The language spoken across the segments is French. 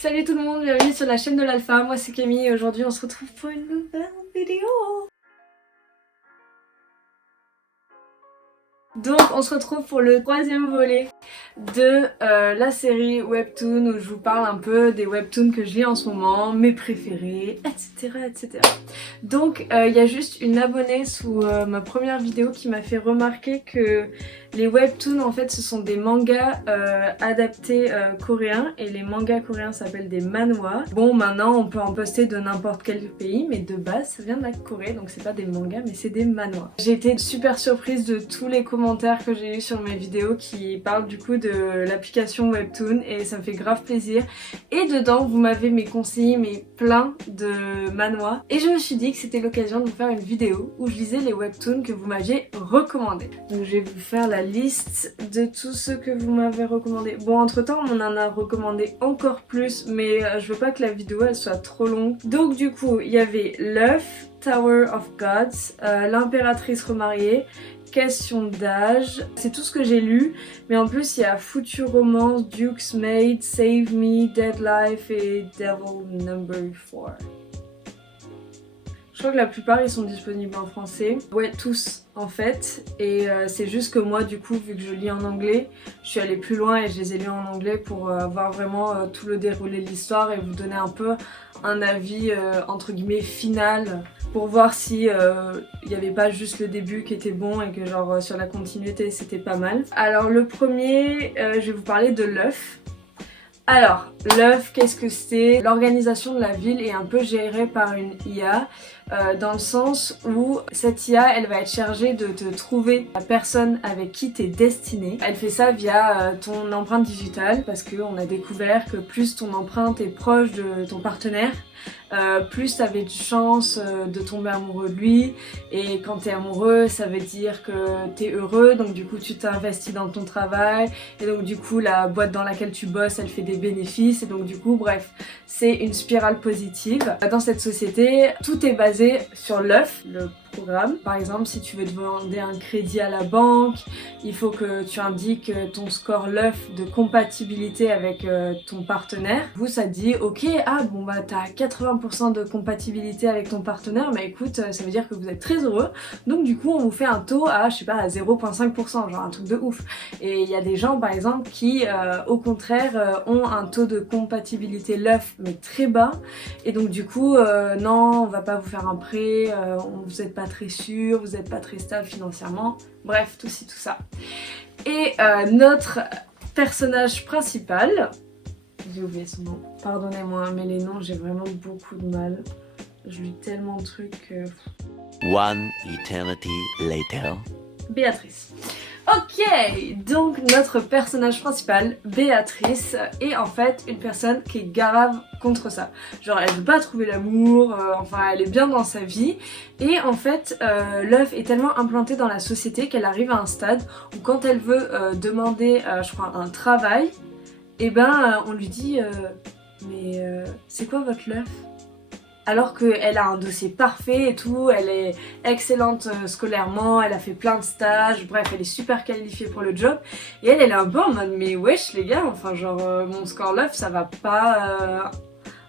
Salut tout le monde, bienvenue sur la chaîne de l'Alpha, moi c'est Camille et aujourd'hui on se retrouve pour une nouvelle vidéo. Donc on se retrouve pour le troisième volet de la série Webtoon où je vous parle un peu des webtoons que je lis en ce moment, mes préférés, etc. etc. Donc il y a juste une abonnée sous ma première vidéo qui m'a fait remarquer que les webtoons en fait ce sont des mangas adaptés coréens et les mangas coréens s'appellent des manhwas. Bon maintenant on peut en poster de n'importe quel pays mais de base ça vient de la Corée donc c'est pas des mangas mais c'est des manhwas. J'ai été super surprise de tous les commentaires que j'ai eu sur mes vidéos qui parlent du coup de l'application Webtoon et ça me fait grave plaisir. Et dedans vous m'avez conseillé plein de manhwas et je me suis dit que c'était l'occasion de vous faire une vidéo où je lisais les webtoons que vous m'aviez recommandés. Donc je vais vous faire la liste de tous ceux que vous m'avez recommandé. Bon entre temps on en a recommandé encore plus mais je veux pas que la vidéo elle soit trop longue. Donc du coup il y avait l'œuf, Tower of Gods, l'impératrice remariée, Question d'âge, c'est tout ce que j'ai lu, mais en plus il y a Future Romance, Duke's Maid, Save Me, Dead Life et Devil Number 4. Je crois que la plupart ils sont disponibles en français. Ouais, tous en fait. Et c'est juste que moi du coup, vu que je lis en anglais, je suis allée plus loin et je les ai lus en anglais pour voir vraiment tout le déroulé de l'histoire et vous donner un peu un avis entre guillemets final pour voir si il n'y avait pas juste le début qui était bon et que genre sur la continuité c'était pas mal. Alors le premier, je vais vous parler de l'œuf. Alors, l'œuf, qu'est-ce que c'est? L'organisation de la ville est un peu gérée par une IA dans le sens où cette IA, elle va être chargée de te trouver la personne avec qui t'es destiné. Elle fait ça via ton empreinte digitale parce qu'on a découvert que plus ton empreinte est proche de ton partenaire, plus t'avais de chance de tomber amoureux de lui et quand t'es amoureux ça veut dire que t'es heureux donc du coup tu t'investis dans ton travail et donc du coup la boîte dans laquelle tu bosses elle fait des bénéfices et donc du coup bref c'est une spirale positive. Dans cette société tout est basé sur l'œuf, le programme. Par exemple si tu veux demander un crédit à la banque il faut que tu indiques ton score l'œuf de compatibilité avec ton partenaire. Vous ça dit ok ah bon bah t'as 80% de compatibilité avec ton partenaire mais écoute ça veut dire que vous êtes très heureux donc du coup on vous fait un taux à je sais pas à 0,5% genre un truc de ouf. Et il y a des gens par exemple qui au contraire ont un taux de compatibilité l'œuf mais très bas et donc du coup non on va pas vous faire un prêt, vous êtes pas très sûr, vous êtes pas très stable financièrement, bref tout ci tout ça. Et notre personnage principal, j'ai oublié son nom, pardonnez-moi mais les noms j'ai vraiment beaucoup de mal, je lis tellement de trucs. One eternity later. Béatrice. Ok, donc notre personnage principal, Béatrice, est en fait une personne qui est grave contre ça. Genre elle veut pas trouver l'amour, enfin elle est bien dans sa vie et en fait l'œuf est tellement implanté dans la société qu'elle arrive à un stade où quand elle veut demander je crois un travail, et ben on lui dit mais c'est quoi votre l'œuf? Alors qu'elle a un dossier parfait et tout, elle est excellente scolairement, elle a fait plein de stages, bref elle est super qualifiée pour le job. Et elle est un peu en mode mais wesh les gars, enfin genre mon score l'œuf ça va pas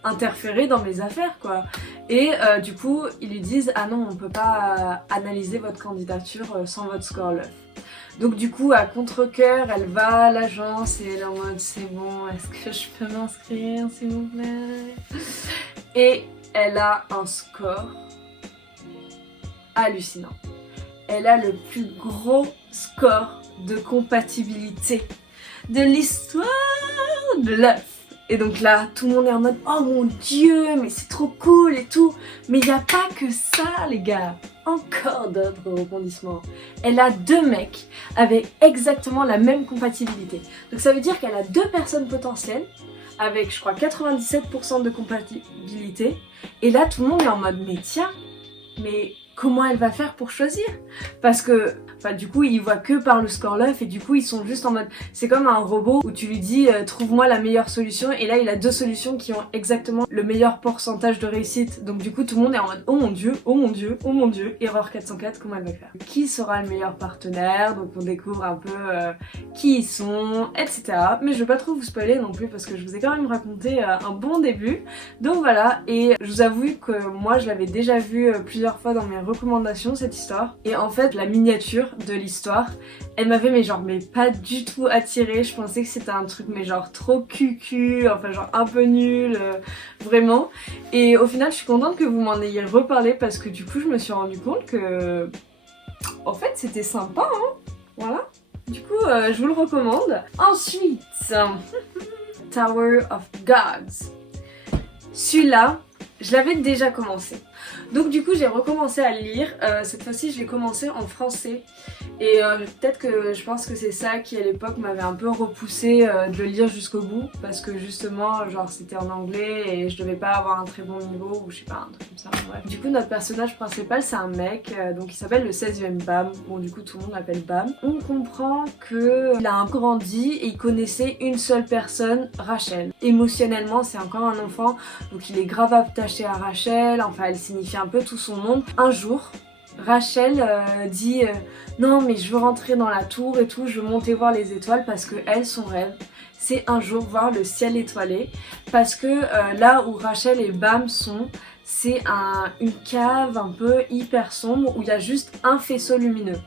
interférer dans mes affaires quoi. Et du coup ils lui disent ah non on peut pas analyser votre candidature sans votre score l'œuf. Donc du coup à contre-cœur elle va à l'agence et elle est en mode c'est bon est-ce que je peux m'inscrire s'il vous plaît? Et elle a un score hallucinant. Elle a le plus gros score de compatibilité de l'histoire de l'œuf. Et donc là, tout le monde est en mode oh mon dieu, mais c'est trop cool et tout. Mais il n'y a pas que ça les gars. Encore d'autres rebondissements. Elle a 2 mecs avec exactement la même compatibilité. Donc ça veut dire qu'elle a 2 personnes potentielles avec je crois 97% de compatibilité et là tout le monde est en mode mais tiens mais comment elle va faire pour choisir? Parce que Enfin du coup ils voient que par le score love et du coup ils sont juste en mode, c'est comme un robot où tu lui dis trouve-moi la meilleure solution et là il a deux solutions qui ont exactement le meilleur pourcentage de réussite. Donc du coup tout le monde est en mode oh mon dieu, oh mon dieu, oh mon dieu, erreur 404, comment elle va faire? Qui sera le meilleur partenaire? Donc on découvre un peu qui ils sont, etc. Mais je vais pas trop vous spoiler non plus parce que je vous ai quand même raconté un bon début. Donc voilà, et je vous avoue que moi je l'avais déjà vu plusieurs fois dans mes recommandations cette histoire. Et en fait la miniature de l'histoire, elle m'avait mais pas du tout attirée. Je pensais que c'était un truc mais genre trop cucu, enfin genre un peu nul, vraiment. Et au final je suis contente que vous m'en ayez reparlé parce que du coup je me suis rendu compte que en fait c'était sympa hein, voilà. Du coup je vous le recommande. Ensuite Tower of Gods. Celui-là, je l'avais déjà commencé. Donc du coup j'ai recommencé à le lire, cette fois-ci je l'ai commencé en français et peut-être que je pense que c'est ça qui à l'époque m'avait un peu repoussé de le lire jusqu'au bout parce que justement genre c'était en anglais et je devais pas avoir un très bon niveau ou je sais pas un truc comme ça, bref. Du coup notre personnage principal c'est un mec donc il s'appelle le 16e Bam, bon du coup tout le monde l'appelle Bam. On comprend qu'il a un peu grandi et il connaissait une seule personne, Rachel. Émotionnellement c'est encore un enfant donc il est grave attaché à Rachel, enfin elle signifie un peu tout son monde. Un jour, Rachel dit non mais je veux rentrer dans la tour et tout, je veux monter voir les étoiles parce que elle, son rêve, c'est un jour voir le ciel étoilé parce que là où Rachel et Bam sont, c'est une cave un peu hyper sombre où il y a juste un faisceau lumineux.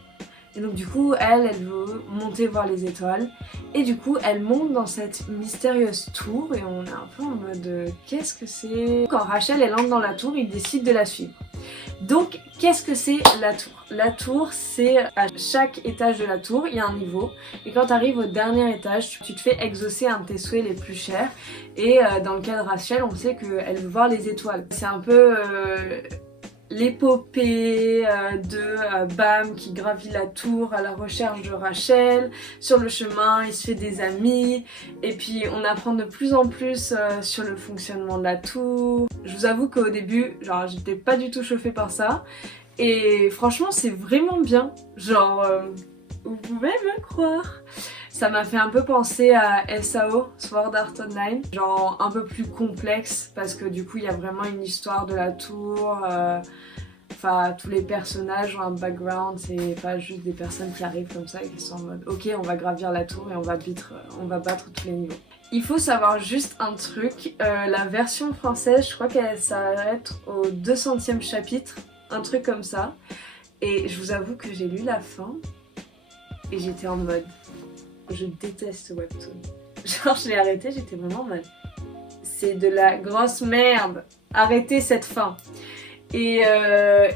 Et donc du coup elle veut monter voir les étoiles et du coup elle monte dans cette mystérieuse tour et on est un peu en mode qu'est-ce que c'est? Quand Rachel elle entre dans la tour, il décide de la suivre. Donc qu'est-ce que c'est la tour? La tour c'est à chaque étage de la tour il y a un niveau et quand tu arrives au dernier étage tu te fais exaucer un de tes souhaits les plus chers et dans le cas de Rachel on sait qu'elle veut voir les étoiles. C'est un peu l'épopée de Bam qui gravit la tour à la recherche de Rachel. Sur le chemin, il se fait des amis et puis on apprend de plus en plus sur le fonctionnement de la tour. Je vous avoue qu'au début, genre j'étais pas du tout chauffée par ça et franchement c'est vraiment bien. Genre, vous pouvez me croire. Ça m'a fait un peu penser à SAO, Sword Art Online, genre un peu plus complexe parce que du coup il y a vraiment une histoire de la tour, enfin tous les personnages ont un background, c'est pas juste des personnes qui arrivent comme ça et qui sont en mode ok on va gravir la tour et on va battre tous les niveaux. Il faut savoir juste un truc, la version française je crois qu'elle s'arrête au 200e chapitre, un truc comme ça, et je vous avoue que j'ai lu la fin et j'étais en mode je déteste ce webtoon. Genre je l'ai arrêté, j'étais vraiment mal. C'est de la grosse merde. Arrêtez cette fin. Et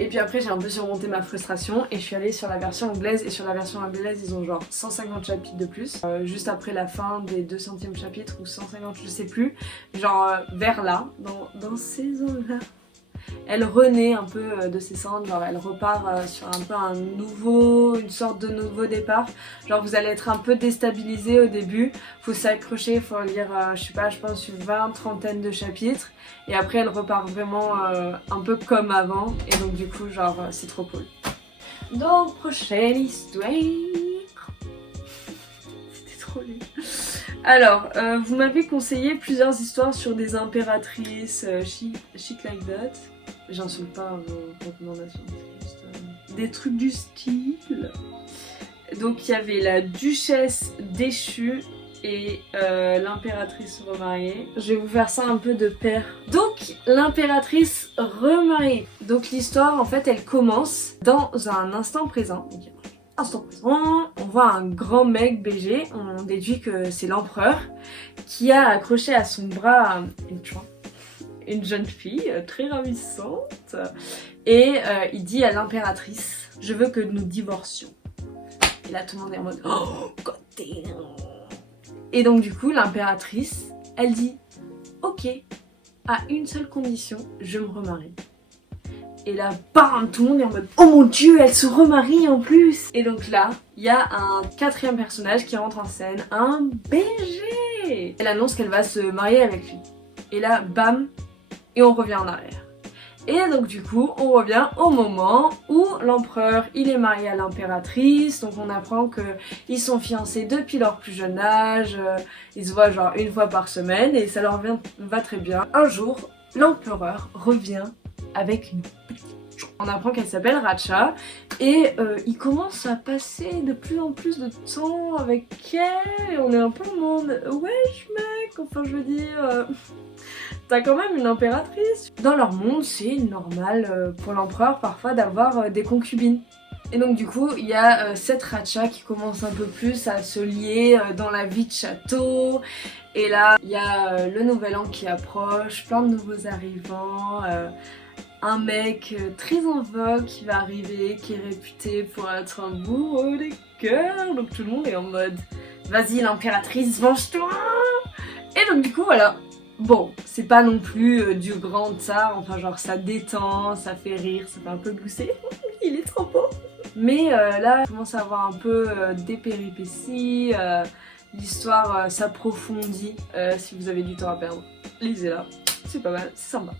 puis après j'ai un peu surmonté ma frustration et je suis allée sur la version anglaise et sur la version anglaise ils ont genre 150 chapitres de plus. Juste après la fin des 200e chapitres ou 150 je sais plus. Genre vers là, dans ces zones-là. Elle renaît un peu de ses cendres, genre elle repart sur un peu une sorte de nouveau départ. Genre vous allez être un peu déstabilisé au début, faut s'accrocher, faut lire je sais pas, je pense une trentaine de chapitres et après elle repart vraiment un peu comme avant et donc du coup genre c'est trop cool. Donc prochaine histoire. C'était trop nul. Alors, vous m'avez conseillé plusieurs histoires sur des impératrices, shit like that. J'insulte pas vos recommandations, c'est juste des trucs du style. Donc il y avait la duchesse déchue et l'impératrice remariée. Je vais vous faire ça un peu de pair. Donc l'impératrice remariée. Donc l'histoire en fait elle commence dans un instant présent. Instant présent, on voit un grand mec BG, on déduit que c'est l'empereur qui a accroché à son bras une jeune fille très ravissante et il dit à l'impératrice je veux que nous divorcions. Et là tout le monde est en mode oh côté. Et donc du coup l'impératrice elle dit ok à une seule condition, je me remarie. Et là, bam, tout le monde est en mode oh mon dieu, elle se remarie en plus. Et donc là, il y a un quatrième personnage qui rentre en scène, un BG. Elle annonce qu'elle va se marier avec lui. Et là, bam, et on revient en arrière. Et donc du coup on revient au moment où l'empereur il est marié à l'impératrice, donc on apprend qu'ils sont fiancés depuis leur plus jeune âge, ils se voient genre une fois par semaine et ça leur va très bien. Un jour l'empereur revient avec une petite chou. On apprend qu'elle s'appelle Racha et il commence à passer de plus en plus de temps avec elle et on est un peu en mode wesh mec, enfin je veux dire... T'as quand même une impératrice. Dans leur monde, c'est normal pour l'empereur parfois d'avoir des concubines. Et donc du coup, il y a cette Racha qui commence un peu plus à se lier dans la vie de château. Et là, il y a le nouvel an qui approche, plein de nouveaux arrivants. Un mec très en vogue qui va arriver, qui est réputé pour être un bourreau des cœurs. Donc tout le monde est en mode vas-y l'impératrice, venge-toi. Et donc du coup voilà. Bon, c'est pas non plus du grand tsar, enfin genre ça détend, ça fait rire, ça fait un peu glousser, il est trop beau. Mais là, je commence à avoir un peu des péripéties, l'histoire s'approfondit, si vous avez du temps à perdre, lisez-la, c'est pas mal, c'est sympa.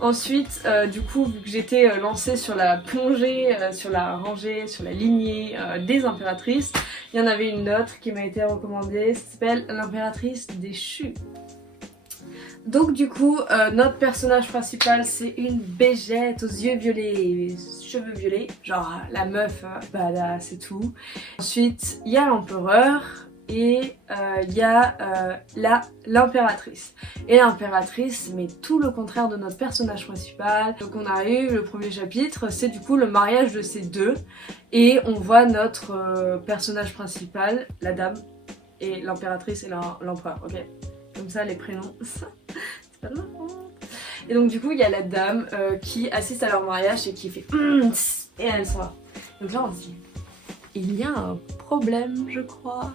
Ensuite, du coup, vu que j'étais lancée sur la plongée, sur la rangée, sur la lignée des impératrices, il y en avait une autre qui m'a été recommandée, ça s'appelle l'impératrice déchue. Donc du coup, notre personnage principal c'est une bégette aux yeux violets, cheveux violets, genre la meuf badass et tout. Ensuite, il y a l'empereur et il y a l'impératrice. Et l'impératrice, mais tout le contraire de notre personnage principal. Donc on arrive, le premier chapitre, c'est du coup le mariage de ces deux. Et on voit notre personnage principal, la dame, et l'impératrice et l'empereur, ok? Comme ça les prénoms, c'est pas marrant. Et donc du coup il y a la dame qui assiste à leur mariage et qui fait et elle s'en va. Donc là on se dit, il y a un problème je crois.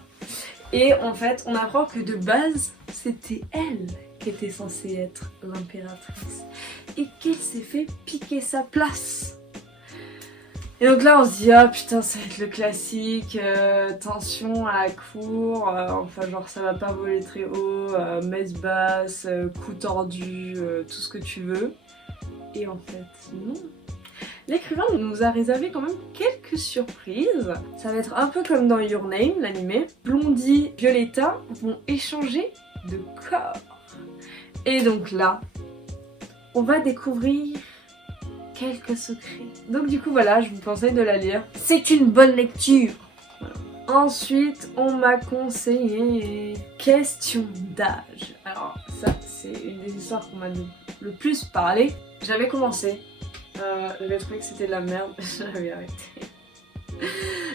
Et en fait on apprend que de base c'était elle qui était censée être l'impératrice. Et qu'elle s'est fait piquer sa place. Et donc là on se dit ah putain ça va être le classique, tension à la cour, enfin genre ça va pas voler très haut, messe basse, cou tordu, tout ce que tu veux. Et en fait non. L'écrivain nous a réservé quand même quelques surprises. Ça va être un peu comme dans Your Name, l'animé. Blondie, Violetta vont échanger de corps. Et donc là, on va découvrir quelques secrets. Donc du coup voilà, je vous conseille de la lire. C'est une bonne lecture. Voilà. Ensuite, on m'a conseillé Question d'âge. Alors ça, c'est une des histoires qu'on m'a le plus parlé. J'avais commencé, j'avais trouvé que c'était de la merde, j'avais arrêté.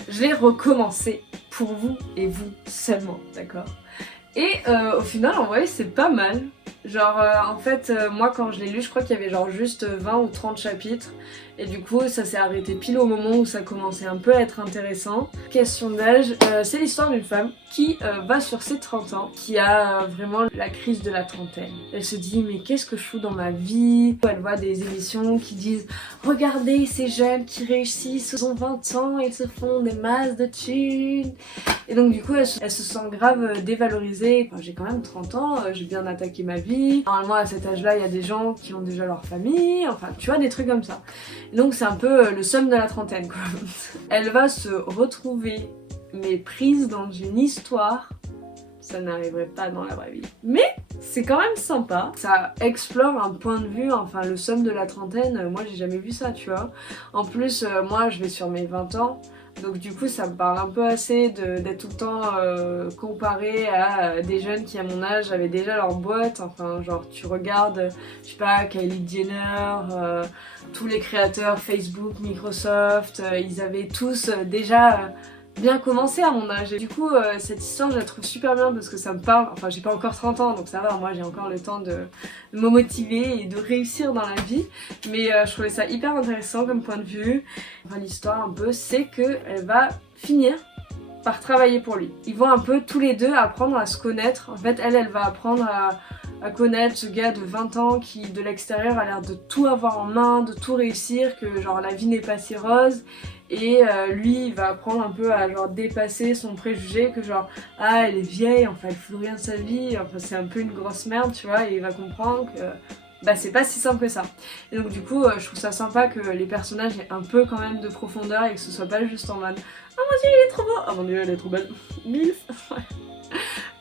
Je l'ai recommencé pour vous et vous seulement, d'accord? Et au final, en vrai, c'est pas mal. Genre, en fait, moi quand je l'ai lu, je crois qu'il y avait genre juste 20 ou 30 chapitres. Et du coup, ça s'est arrêté pile au moment où ça commençait un peu à être intéressant. Question d'âge, c'est l'histoire d'une femme qui va sur ses 30 ans, qui a vraiment la crise de la trentaine. Elle se dit, mais qu'est-ce que je fous dans ma vie? Elle voit des émissions qui disent, regardez ces jeunes qui réussissent, ils ont 20 ans, ils se font des masses de thunes. Et donc du coup, elle se sent grave dévalorisée. Enfin, j'ai quand même 30 ans, j'ai bien attaqué ma vie. Normalement, à cet âge-là, il y a des gens qui ont déjà leur famille, enfin, tu vois, des trucs comme ça. Donc c'est un peu le somme de la trentaine, quoi. Elle va se retrouver, mais prise dans une histoire. Ça n'arriverait pas dans la vraie vie. Mais c'est quand même sympa. Ça explore un point de vue, enfin le somme de la trentaine, moi j'ai jamais vu ça, tu vois. En plus, moi je vais sur mes 20 ans. Donc du coup ça me parle un peu assez d'être tout le temps comparée à des jeunes qui à mon âge avaient déjà leur boîte. Enfin genre tu regardes, je sais pas, Kylie Jenner, tous les créateurs Facebook, Microsoft, ils avaient tous déjà bien commencé à mon âge. Et du coup cette histoire je la trouve super bien parce que ça me parle. Enfin j'ai pas encore 30 ans donc ça va, moi j'ai encore le temps de me motiver et de réussir dans la vie. Mais je trouvais ça hyper intéressant comme point de vue. Enfin l'histoire un peu c'est que elle va finir par travailler pour lui. Ils vont un peu tous les deux apprendre à se connaître. En fait elle va apprendre à connaître ce gars de 20 ans qui de l'extérieur a l'air de tout avoir en main, de tout réussir, que genre la vie n'est pas si rose. Et lui il va apprendre un peu à genre dépasser son préjugé que genre elle est vieille, enfin elle fout rien de sa vie, enfin c'est un peu une grosse merde tu vois, et il va comprendre que bah c'est pas si simple que ça. Et donc du coup je trouve ça sympa que les personnages aient un peu quand même de profondeur et que ce soit pas juste en mode oh mon dieu il est trop beau, oh mon dieu elle est trop belle, milf.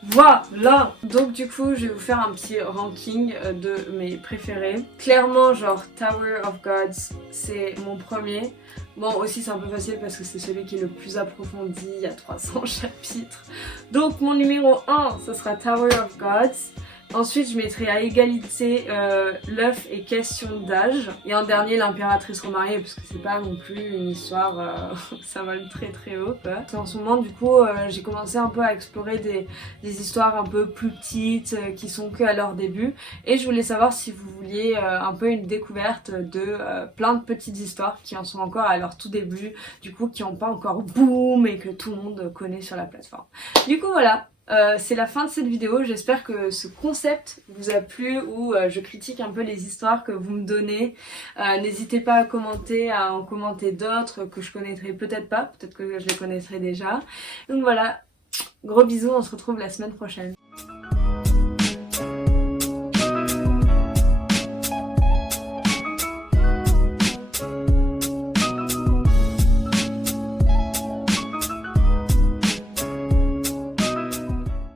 Voilà. Donc du coup je vais vous faire un petit ranking de mes préférés. Clairement genre Tower of Gods c'est mon premier. Bon aussi c'est un peu facile parce que c'est celui qui est le plus approfondi, il y a 300 chapitres. Donc mon numéro 1 ce sera Tower of Gods. Ensuite je mettrai à égalité l'œuf et question d'âge. Et en dernier l'impératrice remariée parce que c'est pas non plus une histoire, ça vole très très haut quoi. En ce moment du coup j'ai commencé un peu à explorer des histoires un peu plus petites qui sont que à leur début. Et je voulais savoir si vous vouliez un peu une découverte de plein de petites histoires qui en sont encore à leur tout début. Du coup qui n'ont pas encore boom et que tout le monde connaît sur la plateforme. Du coup voilà. C'est la fin de cette vidéo, j'espère que ce concept vous a plu où je critique un peu les histoires que vous me donnez. N'hésitez pas à en commenter d'autres que je connaîtrai peut-être pas, peut-être que je les connaîtrai déjà. Donc voilà, gros bisous, on se retrouve la semaine prochaine.